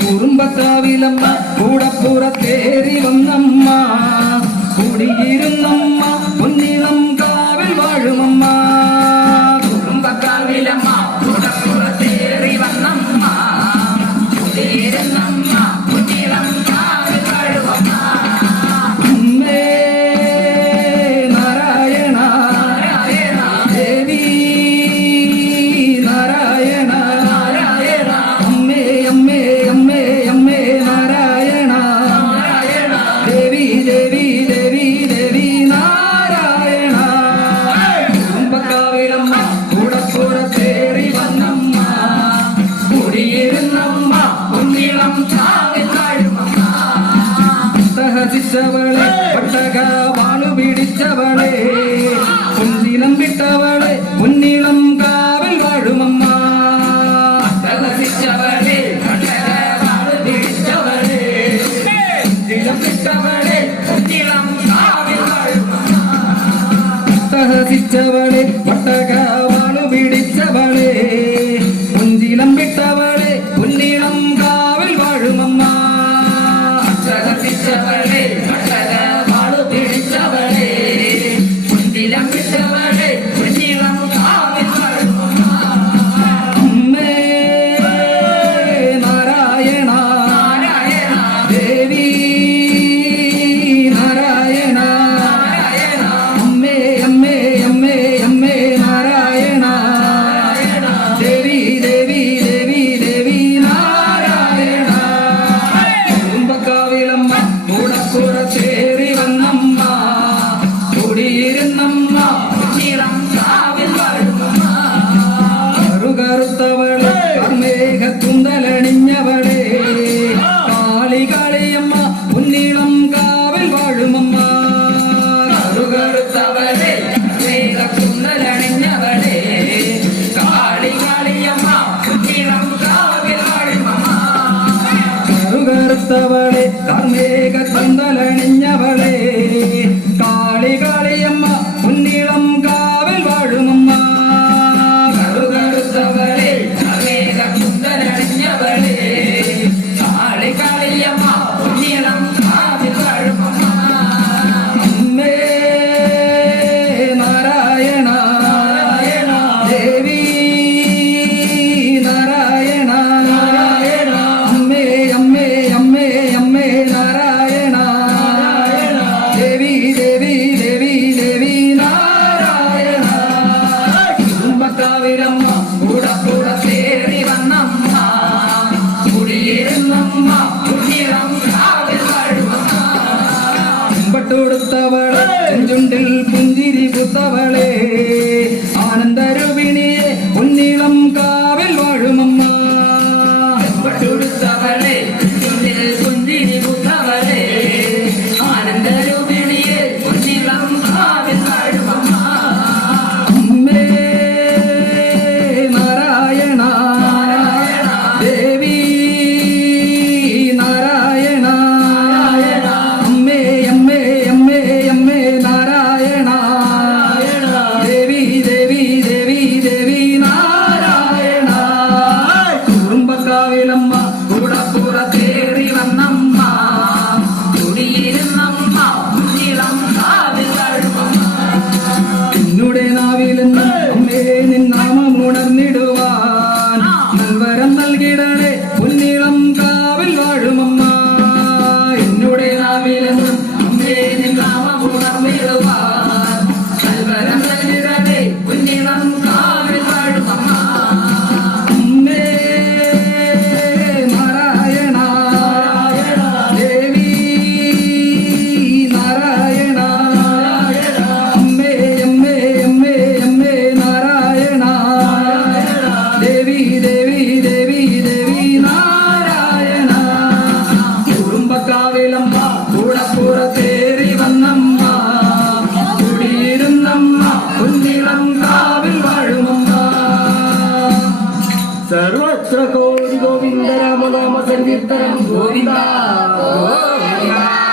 കുറുമ്പക്കാവിലമ്മ കൂടപ്പുറത്തേറി വന്നമ്മ കൂടിയിരുന്നമ്മ പൊന്നിളം കാവിൽ വാഴുമമ്മ. കുറുമ്പക്കാവിലമ്മ കൂടപ്പുറത്തേറി വന്നമ്മ കൂടിയിരുന്നമ്മ പൊന്നിളം കാവിൽ വാഴുമമ്മ. അമ്മേ നാരായണ ദേവി നാരായണ അമ്മേ അമ്മേ അമ്മേ അമ്മേ നാരായണ ദേവി ദേവി ദേവി ദേവി നാരായണ. കുറുമ്പക്കാവിലമ്മ കൂടപ്പുറത്തേറി വന്നമ്മ കുടിയിരുന്നമ്മ പൊന്നിളം കാവിൽ വാഴുമമ്മ. സഹസിച്ചവളെ പട്ടക വാളു പിടിച്ചവളെ പൊന്നിളം വിട്ടവളെ പൊന്നിളം കാവിൽ വാഴുമമ്മ. സഹസിച്ചവളെ പട്ടക വാളു പിടിച്ചവളെ പൊന്നിളം വിട്ടവളെ പൊന്നിളം കാവിൽ വാഴുമമ്മ. സഹസിച്ചവളെ പട്ടക